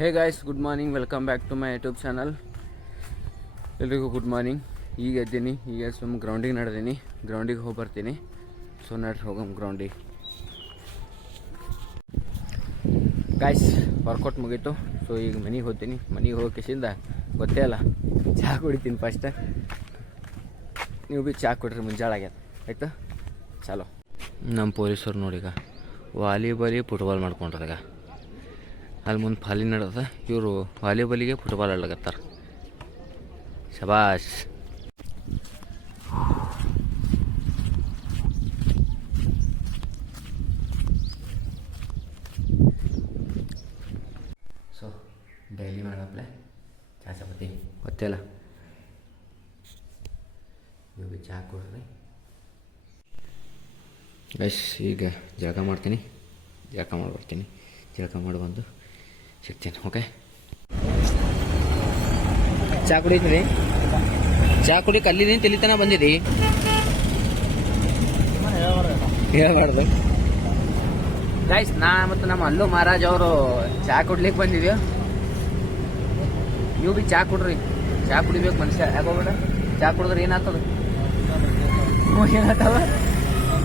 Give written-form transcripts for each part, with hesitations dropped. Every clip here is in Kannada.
Hey guys, good morning. Welcome back to my YouTube channel. ಎಲ್ರಿಗೂ ಗುಡ್ ಮಾರ್ನಿಂಗ್. ಈಗ ಎದ್ದೀನಿ, ಈಗ ಗ್ರೌಂಡಿಗೆ ನಡೆದೀನಿ. ಗ್ರೌಂಡಿಗೆ ಹೋಗಿ ಬರ್ತೀನಿ. ಸೊ ನಡ್ರಿ ಹೋಗಮ್ ಗ್ರೌಂಡಿಗೆ. ಗಾಯ್ಸ್, ವರ್ಕೌಟ್ ಮುಗೀತು. ಸೊ ಈಗ ಮನೆಗೆ ಹೋಗ್ತೀನಿ. ಮನೆಗೆ ಹೋಗಿ ಕಿಸಿಂದ ಗೊತ್ತೇ ಅಲ್ಲ, ಚಹಾ ಕುಡಿತೀನಿ ಫಸ್ಟ್. ನೀವು ಭೀ ಚಹಾ ಕೊಡ್ರಿ, ಮುಂಜಾಳೆ ಆಗ್ಯದ ಆಯ್ತು. ಚಾಲೋ. ನಮ್ಮ ಪೊಲೀಸರು ನೋಡೀಗ ವಾಲಿಬಾಲಿ ಫುಟ್ಬಾಲ್ ಮಾಡ್ಕೊಂಡ್ರದಾಗ ಅಲ್ಲಿ ಮುಂದೆ ಫಾಲಿ ನಡೆದ. ಇವರು ವಾಲಿಬಾಲಿಗೆ ಫುಟ್ಬಾಲ್ ಆಡ್ಲಕತ್ತಾರ. ಶಬಾಷ್. ಸೊ ಡೈಲಿ ಮಾಡಪ್ಲೆ ಚಹಾ ಚಪಾತಿ ಗೊತ್ತಿಲ್ಲ. ಇವಾಗ ಚಹಾ ಕೊಡ್ರಿ ಗೈಸ್. ಈಗ ಜಳಕ ಮಾಡ್ತೀನಿ, ಜಳಕ ಮಾಡಿಬರ್ತೀನಿ. ಜಳಕ ಮಾಡಿ ಬಂದು ಸಿಗ್ತೀನಿ. ಓಕೆ, ಚಹಾ ಕುಡಿತೀನಿ. ಚಹಾ ಕುಡಿ ಕಲ್ಲಿದ್ದೀನಿ, ತಿಳಿತನ ಬಂದಿದ್ದಿ. ಹೇಳ್ಬಾರ್ದು ಗೈಸ್. ನಾ ಮತ್ತು ನಮ್ಮ ಅಲ್ಲು ಮಹಾರಾಜ್ ಅವರು ಚಹಾ ಕುಡ್ಲಿಕ್ಕೆ ಬಂದಿದ್ವಿ. ನೀವು ಭೀ ಚಹಾ ಕುಡ್ರಿ. ಚಹಾ ಕುಡಿಬೇಕು ಮನುಷ್ಯ. ಯಾಕೋಬೇಡ, ಚಹಾ ಕುಡಿದ್ರೆ ಏನಾಗ್ತದ? ಏನಾಗ್ತವ?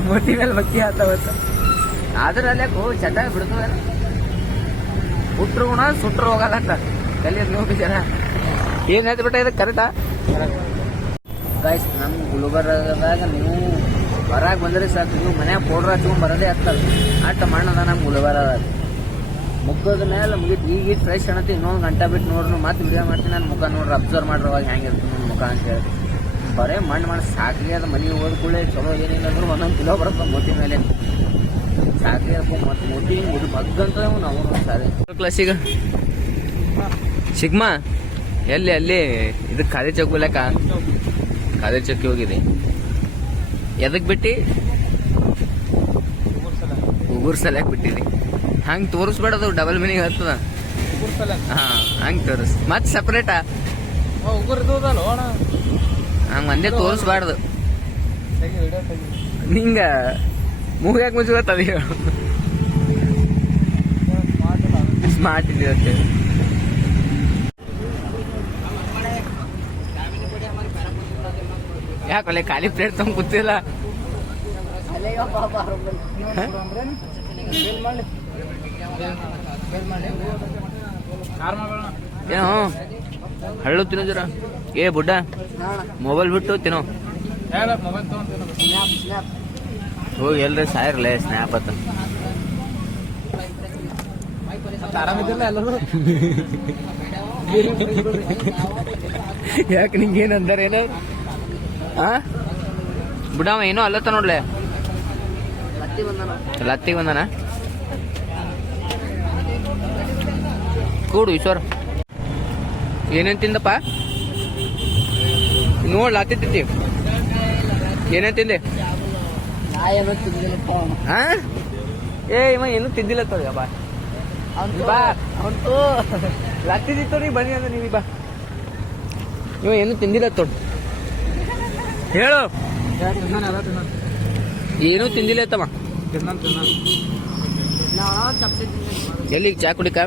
ಮೂತಿ ಮೇಲೆ ಭಕ್ತಿ ಆಗ್ತಾವತ್ತ. ಆದ್ರೆ ಅಲ್ಯಾಕು ಚಟ ಬಿಡ್ತದ. ಹುಟ್ರು ಗುಣ ಸುಟ್ರು ಹೋಗಲ್ಲ. ಕಲಿಯೋದು ನೀವು ಭೀ ಜನ. ಏನಾಯ್ತು ಬಿಟ್ಟ ಇದು ಕರೆಕ್ಟಾ ಗಾಯ್ಸ್? ನಮ್ಮ ಗುಲ್ಬರ್ಗದಾಗ ನೀವು ಹೊರಗೆ ಬಂದ್ರೆ ಸಾಕು, ನೀವು ಮನ್ಯಾಗ ಪೌಡ್ರ್ ಹಚ್ಕೊಂಡ್ ಬರೋದೇ ಆಗ್ತದೆ. ಆಟ ಮಾಡೋದ ನಮ್ಮ ಗುಲ್ಬರ್ಗದಾಗ. ಮುಖದ ಮೇಲೆ ಮುಗಿತು. ಈಗ ಫ್ರೆಶ್ ಅನ್ನತ್ತೆ. ಇನ್ನೊಂದು ಗಂಟೆ ಬಿಟ್ಟು ನೋಡ್ರು ಮತ್ತೆ ವಿಡಿಯೋ ಮಾಡ್ತೀನಿ. ನನ್ನ ಮುಖ ನೋಡ್ರಿ, ಅಬ್ಸರ್ವ್ ಮಾಡ್ರಿ ಅವಾಗ ಹೆಂಗಿರ್ತೀನಿ ನನ್ನ ಮುಖ ಅಂತ ಹೇಳಿ. ಬರೇ ಮಣ್ಣು ಸಾಕ್ರಿ. ಅದು ಮನೆಗೆ ಹೋದ ಕೂಡಲೇ ಚಲೋ ಏನಿಲ್ಲ ಅಂದ್ರೂ ಒಂದೊಂದು ಕಿಲೋ ಬರುತ್ತೆ ಮೋತಿ ಮೇಲೆ. ಸಾಕ್ರಿ ಮತ್ತು ಮೋತಿ ಇದು ಮಗ್ಗಂತ ನಾವು ಸಾರಿ ಕ್ಲಾಸಿಗ ಸಿಗ್ಮಾ ಎಲ್ಲಿ ಅಲ್ಲಿ ಇದಕ್ಕೆ ಖಾಲಿ ಚೌಕ್ ಹೋಗ್ಲಕ್ಕ. ಖಾಲಿ ಚೌಕಿ ಹೋಗಿದೆ. ಎದಕ್ಕೆ ಬಿಟ್ಟು ಉಗುರ್ ಸಲಕ್ಕೆ ಬಿಟ್ಟಿರಿ. ಹಂಗೆ ತೋರಿಸ್ಬೇಡದು, ಡಬಲ್ ಮೀನಿಂಗ್ ಆಗ್ತದ. ಹಾಂ, ಹಂಗೆ ತೋರಿಸ್. ಮತ್ತೆ ಸಪ್ರೇಟಾ ಹಂಗೆ ಒಂದೇ ತೋರಿಸ್ಬಾರ್ದು. ನಿಂಗ ಮೂಗ್ಯಾಕ ಮುಚ್ಚುತ್ತದ. ಸ್ಮಾರ್ಟ್ ಇದೆಯತ್ತೆ. ಯಾಕಲ್ಲ ಖಾಲಿ ಪ್ಲೇಟ್ ತಗೊಂಡ್ ಕೂತಿಲ್ಲ. ಏನೋ ಹಳ್ಳು ತಿನ್ನೋ ಜರ. ಏ ಬುಡ್ಡ, ಮೊಬೈಲ್ ಬಿಟ್ಟು ತಿನ್ನೋ. ಹೋಗಿ ಎಲ್ರಿ ಸಾಯಿರ್ಲೆ ಸ್ನ್ಯಾಪ್ ಅತ್ತ. ಯಾಕೆ ನಿಂಗೇನಂದಾರ ಏನೋ? ಹಾ ಬುಡವ ಏನೋ ಅಲ್ಲತ್ತ ನೋಡ್ಲೆ. ಲತ್ತಿಗೆ ಬಂದಾನ. ಕೂಡು ಈಶ್ವರ. ಏನೇನು ತಿಂದಪ್ಪ? ನೋಡ್ ಲತ್ತಿ ತಿಂತಿ. ಏನೇನು ತಿಂದೆ? ಹಾ ಏ ಇವ ಏನು ತಿಂದಿಲ್ಲ ತೋರಿ. ಬಾ ಬಾ ಅವಂತೂ ಲತ್ತಿ ತಿಂತೋರಿ. ಬನ್ನಿ ಅಂದ್ರೆ ನೀವು ಬಾ. ಇವ ಏನು ತಿಂದಿಲ್ಲ ತೋಡ್. ಹೇಳು. ಏನೂ ತಿಂದಿಲ್ಲ ತಮ್ಮ. ಎಲ್ಲಿಗೆ ಚಾ ಕುಡಿಕ?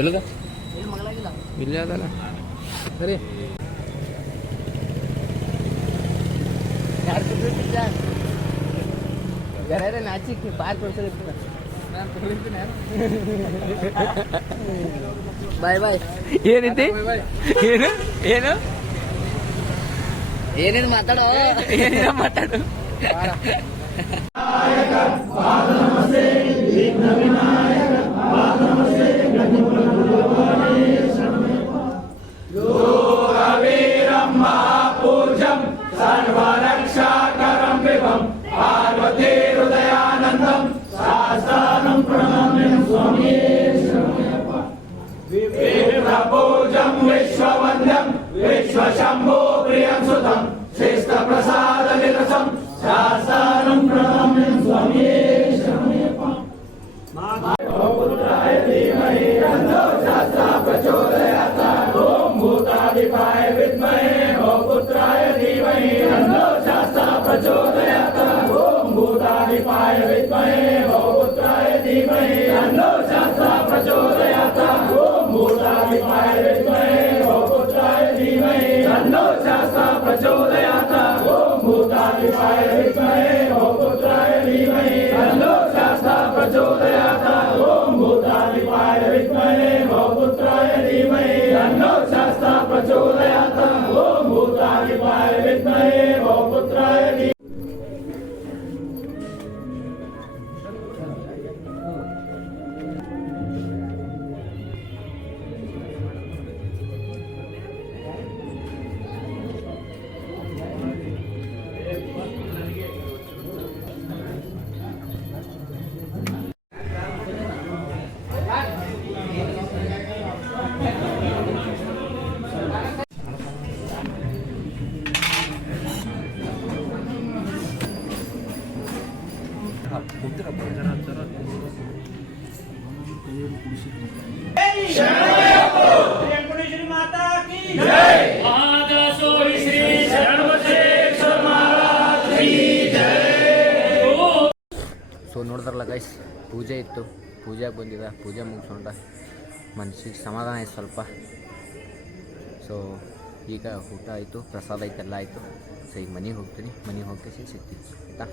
ಎಲ್ಲಿಗ? ಇಲ್ಲೇ ಅದಲ್ಲ. ಸರಿ, ಯಾರ್ಯಾರ ನಾಚಿಕ್ ಪಾರ್ಕ್ ಕೊಡ್ಸೋದಿರ್ತದ. ಬಾಯ್ ಬಾಯ್. ಏನೈತಿ? ಏನು ಏನು ಏನೇನು ಮಾತಾಡೋ? ಏನೇನ ಮಾತಾಡು. ಸರ್ವರಕ್ಷಾಕರಂ ವಿಭಂ ಪಾರ್ವತಿ ಹೃದಯಾನಂದಂ ಶಾಸ್ತಾನಂ ಪ್ರಣಮ್ಯಂ ಸ್ವಾಮಿ ಶರಣಯ್ಯಪ್ಪ. ವಿಪ್ರಪೂಜಂ ವಿಶ್ವವಂದ್ಯಂ ವಿಶ್ವಶಂಭೋ ಪ್ರಿಯಂ ಸುತಂ ಶಿಷ್ಟ ಪ್ರಸಾದ ವಿರಸಂ ಶಾಸ್ತಾನಂ ಪ್ರಣಮ್ಯಂ ಸ್ವಾಮಿ ಶರಣಯ್ಯಪ್ಪ. ಪುತ್ರಾಯ ಧೀಮಹಿ ತನ್ನೋ ಶಾಸ್ತ್ರ ಪ್ರಚೋದಯಾತ್. ಓಂ ಭೂತಾಧಿಪಾಯ ವಿದ್ಮಹೇ ಪುತ್ರಾಯ ಧೀಮಹಿ ತನ್ನೋ ಶಾಸ್ತ್ರ ಪ್ರಚೋದಯಾತ್. ಓಂ ಭೂತಾಧಿಪಾಯ ವಿದ್ಮಹೇ ಪುತ್ರಾಯ ಧೀಮಹಿ ತನ್ನೋ प्रचोदयात् ॐ भूतादिपाय विद्महे भवपुत्राय धीमहि तन्नो शास्ता प्रचोदयात् ॐ भूतादिपाय विद्महे भवपुत्राय धीमहि ಸೊ ನೋಡಿದ್ರಲ್ಲ ಗೈಸ್, ಪೂಜೆ ಇತ್ತು, ಪೂಜೆಗೆ ಬಂದಿದ್ದ, ಪೂಜೆ ಮುಗಿಸ್ಕೊಂಡ ಮನಸ್ಸಿಗೆ ಸಮಾಧಾನ ಆಯ್ತು ಸ್ವಲ್ಪ. ಸೊ ಈಗ ಊಟ ಆಯಿತು, ಪ್ರಸಾದ ಆಯ್ತು, ಎಲ್ಲ ಆಯಿತು. ಸೊ ಈಗ ಮನೆಗೆ ಹೋಗ್ತೀನಿ, ಮನೆಗೆ ಹೋಗಿ ಸಿಗ್ತೀನಿ ಆಯಿತಾ.